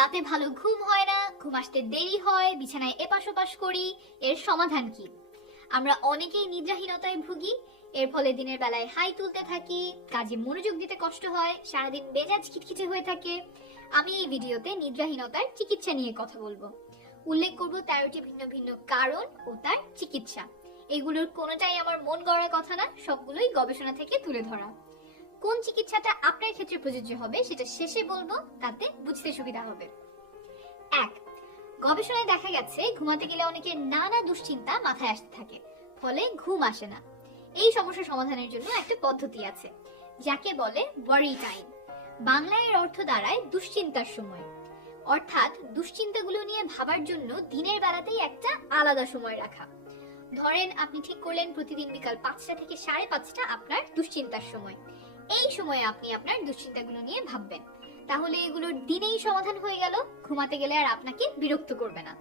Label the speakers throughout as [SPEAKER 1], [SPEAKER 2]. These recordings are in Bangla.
[SPEAKER 1] রাতে ভালো ঘুম হয় না, ঘুম আসতে দেরি হয়, বিছানায় এপাশ ওপাশ করি, এর সমাধান কি? আমরা অনেকেই নিদ্রাহীনতায় ভুগি, এর ফলে দিনের বেলায় হাই তুলতে থাকি, কাজে মনোযোগ দিতে কষ্ট হয়, সারাদিন মেজাজ খিটখিটে হয়ে থাকে। আমি এই ভিডিওতে নিদ্রাহীনতার চিকিৎসা নিয়ে কথা বলব। উল্লেখ করব তেরোটি ভিন্ন ভিন্ন কারণ ও তার চিকিৎসা। এগুলোর কোনোটাই আমার মন গড়া কথা না, সবগুলোই গবেষণা থেকে তুলে ধরা। কোন চিকিৎসাটা আপনার ক্ষেত্রে প্রযোজ্য হবে সেটা শেষে বলব, তাতে বুঝতে সুবিধা হবে। এক, গবেষণায় দেখা গেছে ঘুমাতে গেলে অনেকের নানা দুশ্চিন্তা মাথায় আসতে থাকে, ফলে ঘুম আসে না। এই সমস্যা সমাধানের জন্য একটা পদ্ধতি আছে, যাকে বলে ওয়ারি টাইম বাংলায় এর অর্থ দাঁড়ায় দুশ্চিন্তার সময়। অর্থাৎ দুশ্চিন্তাগুলো নিয়ে ভাবার জন্য দিনের বেলাতেই একটা আলাদা সময় রাখা। ধরেন আপনি ঠিক করলেন প্রতিদিন বিকাল পাঁচটা থেকে সাড়ে পাঁচটা আপনার দুশ্চিন্তার সময়। এই সময়ে আপনি আপনার দুশ্চিন্তাগুলো নিয়ে ভাববেন। তাহলে এগুলোর দিনেই সমাধান হয়ে গেল, ঘুমাতে গেলে আর আপনাকে বিরক্ত করবে না।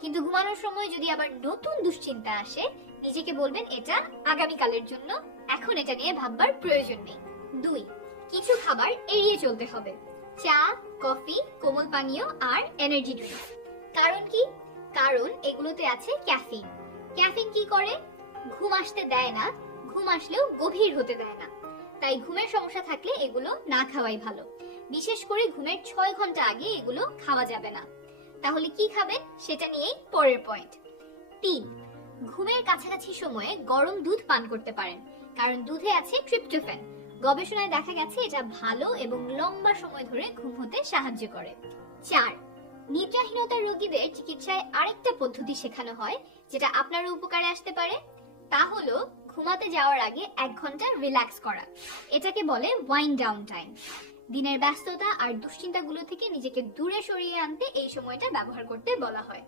[SPEAKER 1] কিন্তু ঘুমানোর সময় যদি আবার নতুন দুশ্চিন্তা আসে, নিজেকে বলবেন এটা আগামীকালের জন্য, এখন এটা নিয়ে ভাববার প্রয়োজন নেই। দুই, কিছু খাবার এড়িয়ে চলতে হবে। চা, কফি, কোমল পানীয় আর এনার্জি ড্রিঙ্ক কারণ কি? কারণ এগুলোতে আছে ক্যাফিন ক্যাফিন কি করে? ঘুম আসতে দেয় না, ঘুম আসলেও গভীর হতে দেয় না। তাই ঘুমের সমস্যা থাকলে এগুলো না খাওয়াই ভালো। বিশেষ করে ঘুমের ছয় ঘণ্টা আগে এগুলো খাওয়া যাবে না। তাহলে কি খাবেন? সেটা নিয়েই পরের পয়েন্ট তিন, ঘুমের কাছাকাছি সময়ে গরম দুধ পান করতে পারেন, কারণ দুধে আছে ট্রিপ্টোফ্যান গবেষণায় দেখা গেছে এটা ভালো এবং লম্বা সময় ধরে ঘুম হতে সাহায্য করে। চার, নিদ্রাহীনতার রোগীদের চিকিৎসায় আরেকটা পদ্ধতি শেখানো হয়, যেটা আপনার উপকারে আসতে পারে। তা হলো ঘুমাতে যাওয়ার আগে এক ঘণ্টা রিল্যাক্স করা। এটাকে বলে ওয়াইন্ড ডাউন টাইম দিনের ব্যস্ততা আর দুশ্চিন্তাগুলো থেকে নিজেকে দূরে সরিয়ে আনতে এই সময়টা ব্যবহার করতে বলা হয়।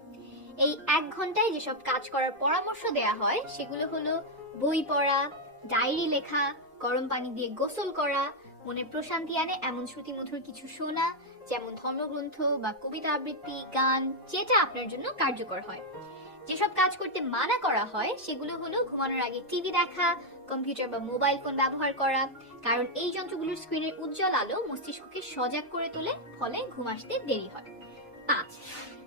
[SPEAKER 1] এই এক ঘন্টায় যেসব কাজ করার পরামর্শ দেয়া হয়, সেগুলো হলো বই পড়া ডায়েরি লেখা, গরম পানি দিয়ে গোসল করা, মনে প্রশান্তি আনে এমন শ্রুতিমধুর কিছু শোনা, যেমন ধর্মগ্রন্থ বা কবিতা আবৃত্তি, গান, যেটা আপনার জন্য কার্যকর হয়। যেসব কাজ করতে মানা করা হয়, সেগুলো হলো ঘুমানোর আগে টিভি দেখা কম্পিউটার বা মোবাইল ফোন ব্যবহার করা। কারণ এই যন্ত্রগুলোর স্ক্রিনের উজ্জ্বল আলো মস্তিষ্ককে সজাগ করে তোলে, ফলে ঘুম আসতে দেরি হয়। পাঁচ,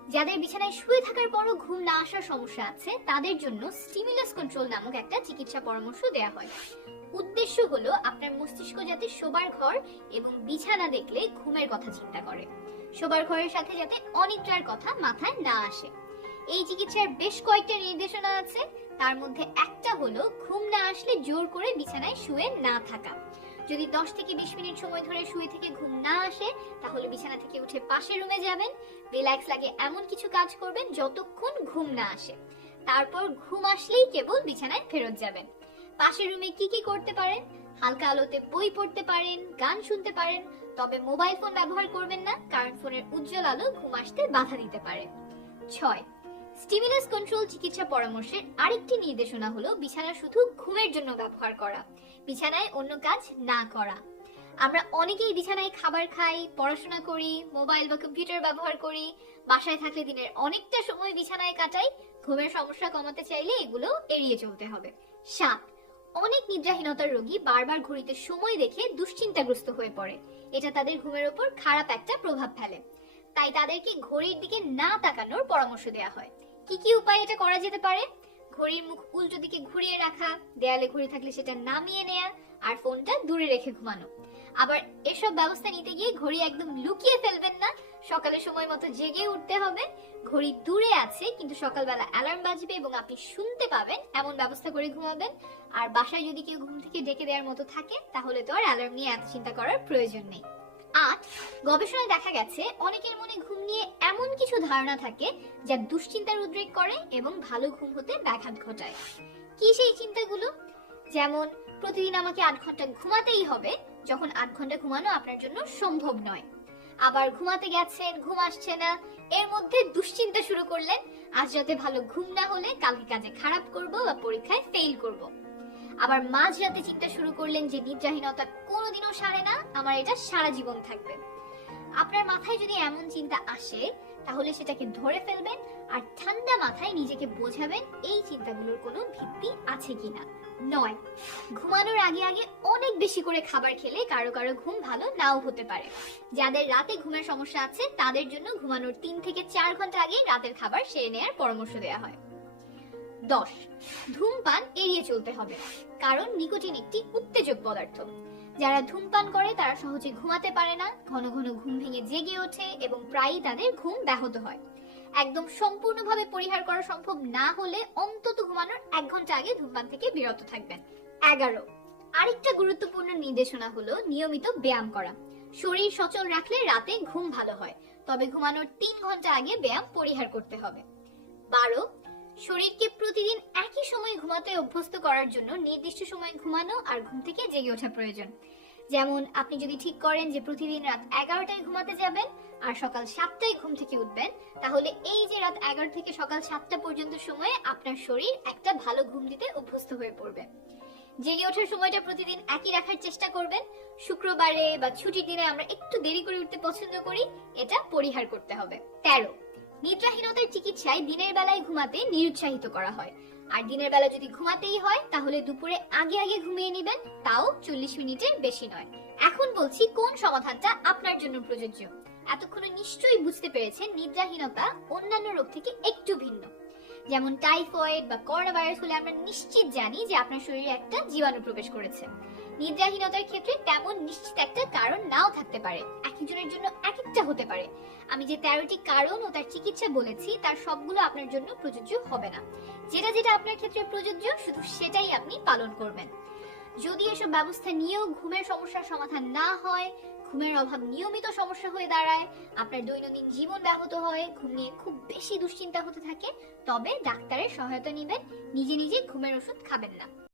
[SPEAKER 1] যাদের বিছানায় শুয়ে থাকার পরও ঘুম না আসার সমস্যা আছে, তাদের জন্য স্টিমুলাস কন্ট্রোল নামক একটা চিকিৎসা পরামর্শ দেওয়া হয়। উদ্দেশ্য হলো আপনার মস্তিষ্ক যাতে শোবার ঘর এবং বিছানা দেখলে ঘুমের কথা চিন্তা করে। শোবার ঘরের সাথে যাতে অনিদ্রার কথা মাথায় না আসে। এই চিকিৎসার বেশ কয়েকটা নির্দেশনা আছে। তার মধ্যে একটা হলো, ঘুম না আসলে জোর করে বিছানায় শুয়ে না থাকা। যদি দশ থেকে বিশ মিনিট সময় ধরে শুয়ে থেকে ঘুম না আসে, তাহলে বিছানা থেকে উঠে পাশের রুমে যাবেন। রিল্যাক্স লাগে এমন কিছু কাজ করবেন যতক্ষণ ঘুম না আসে। তারপর ঘুম আসলেই কেবল বিছানায় ফেরত যাবেন। পাশের রুমে কি কি করতে পারেন? হালকা আলোতে বই পড়তে পারেন, গান শুনতে পারেন, তবে মোবাইল ফোন ব্যবহার করবেন না, কারণ ফোনের উজ্জ্বল আলো ঘুম আসতে বাধা দিতে পারে। ছয় স্টিমুলাস কন্ট্রোল চিকিৎসা পরামর্শের আরেকটি নির্দেশনা হলো বিছানা শুধু ঘুমের জন্য ব্যবহার করা, বিছানায় অন্য কাজ না করা। আমরা অনেকেই বিছানায় খাবার খাই, পড়াশোনা করি, মোবাইল বা কম্পিউটার ব্যবহার করি, বাসায় থাকলে দিনের অনেকটা সময় বিছানায় কাটাই, ঘুমের সমস্যা কমাতে চাইলে এগুলো এড়িয়ে চলতে হবে। সাত, অনেক নিদ্রাহীনতার রোগী বারবার ঘড়িতে সময় দেখে দুশ্চিন্তাগ্রস্ত হয়ে পড়ে। এটা তাদের ঘুমের উপর খারাপ একটা প্রভাব ফেলে। তাই তাদেরকে ঘড়ির দিকে না তাকানোর পরামর্শ দেওয়া হয়। কি কি উপায় এটা করা যেতে পারে? ঘড়ির মুখ উল্টো দিকে ঘুরিয়ে রাখা, দেয়ালে ঘড়ি থাকলে সেটা নামিয়ে নেয়া, আর ফোনটা দূরে রেখে ঘুমানো। আবার এসব ব্যবস্থা নিতে গিয়ে ঘড়ি একদম লুকিয়ে ফেলবেন না। সকালে সময় মতো জেগে উঠতে হবে। ঘড়ি দূরে আছে, কিন্তু সকালবেলা অ্যালার্ম বাজবে এবং আপনি শুনতে পাবেন, এমন ব্যবস্থা করে ঘুমাবেন। আর বাসায় যদি কেউ ঘুম থেকে ডেকে দেওয়ার মতো থাকে, তাহলে তো আর অ্যালার্ম নিয়ে এত চিন্তা করার প্রয়োজন নেই। আট গবেষণায় দেখা গেছে, অনেকের মনে ঘুম নিয়ে এমন কিছু ধারণা থাকে যা দুশ্চিন্তার উদ্রেক করে এবং ভালো ঘুম হতে ব্যাঘাত ঘটায়। কি সেই চিন্তাগুলো? যেমন, প্রতিদিন আমাকে আট ঘণ্টা ঘুমাতেই হবে যখন আট ঘণ্টা ঘুমানো আপনার জন্য সম্ভব নয়। আবার ঘুমাতে গেছেন, ঘুম আসছে না, এর মধ্যে দুশ্চিন্তা শুরু করলেন, আজ রাতে ভালো ঘুম না হলে কালকে কাজে খারাপ করব বা পরীক্ষায় ফেল করব। আবার মাঝরাতে চিন্তা শুরু করলেন যে নিদ্রাহীনতা কোনোদিনও সারে না, আমার এটা সারা জীবন থাকবে। আপনার মাথায় যদি এমন চিন্তা আসে, তাহলে সেটাকে ধরে ফেলবেন আর ঠান্ডা মাথায় নিজেকে বোঝাবেন এই চিন্তাগুলোর কোনো ভিত্তি আছে কিনা। নয়, ঘুমানোর আগে আগে অনেক বেশি করে খাবার খেলে কারও কারও ঘুম ভালো নাও হতে পারে। যাদের রাতে ঘুমের সমস্যা আছে, তাদের জন্য ঘুমানোর তিন থেকে চার ঘণ্টা আগে রাতের খাবার সেরে নেওয়ার পরামর্শ দেওয়া হয়। দশ। ধূমপান এড়িয়ে চলতে হবে, কারণ নিকোটিন একটি উত্তেজক পদার্থ। যারা ধূমপান করে, তারা সহজে ঘুমাতে পারে না, ঘন ঘন ঘুম ভেঙে জেগে ওঠে এবং প্রায়ই তাদের ঘুম ব্যাহত হয়। একদম সম্পূর্ণভাবে পরিহার করা সম্ভব না হলে অন্তত ঘুমানোর এক ঘণ্টা আগে ধূমপান থেকে বিরত থাকবেন। এগারো। আরেকটা গুরুত্বপূর্ণ নির্দেশনা হলো নিয়মিত ব্যায়াম করা। শরীর সচল রাখলে রাতে ঘুম ভালো হয়, তবে ঘুমানোর তিন ঘণ্টা আগে ব্যায়াম পরিহার করতে হবে। বারো। শরীরকে প্রতিদিন একই সময় ঘুমাতে অভ্যস্ত করার জন্য নির্দিষ্ট সময় ঘুমানো আর ঘুম থেকে জেগে ওঠা প্রয়োজন। যেমন, আপনি যদি ঠিক করেন যে প্রতিদিন রাত এগারোটায় ঘুমাতে যাবেন আর সকাল সাতটায় ঘুম থেকে উঠবেন, তাহলে এই যে রাত এগারো থেকে সকাল সাতটা পর্যন্ত সময়ে আপনার শরীর একটা ভালো ঘুম দিতে অভ্যস্ত হয়ে পড়বে। জেগে ওঠার সময়টা প্রতিদিন একই রাখার চেষ্টা করবেন। শুক্রবারে বা ছুটির দিনে আমরা একটু দেরি করে উঠতে পছন্দ করি, এটা পরিহার করতে হবে। তেরো নিদ্রাহীনতার চিকিৎসায় দিনের বেলায় ঘুমাতে নিরুৎসাহিত করা হয়। আর দিনের বেলা যদি ঘুমাতেই হয়, তাহলে দুপুরে আগে আগে ঘুমিয়ে নেবেন, তাও চল্লিশ মিনিটের বেশি নয়। এখন বলছি, কোন সমাধানটা আপনার জন্য প্রযোজ্য? এতক্ষণে নিশ্চয়ই বুঝতে পেরেছেন নিদ্রাহীনতা অন্যান্য রোগ থেকে একটু ভিন্ন। যেমন টাইফয়েড বা করোনা ভাইরাস হলে আমরা নিশ্চিত জানি যে আপনার শরীরে একটা জীবাণু প্রবেশ করেছে। নিদ্রাহীনতার ক্ষেত্রে তেমন নিশ্চিত একটা কারণ নাও থাকতে পারে। একজনের জন্য এক একটা হতে পারে। আমি যে তেরোটি কারণ ও তার চিকিৎসা বলেছি, তার সবগুলো আপনার জন্য প্রযোজ্য হবে না। যেটা যেটা আপনার ক্ষেত্রে প্রযোজ্য, শুধু সেটাই আপনি পালন করবেন। যদি এসব ব্যবস্থা নিয়েও ঘুমের সমস্যার সমাধান না হয়, ঘুমের অভাব নিয়মিত সমস্যা হয়ে দাঁড়ায়, আপনার দৈনন্দিন জীবন ব্যাহত হয়, ঘুম নিয়ে খুব বেশি দুশ্চিন্তা হতে থাকে, তবে ডাক্তারের সহায়তা নেবেন। নিজে নিজে ঘুমের ওষুধ খাবেন না।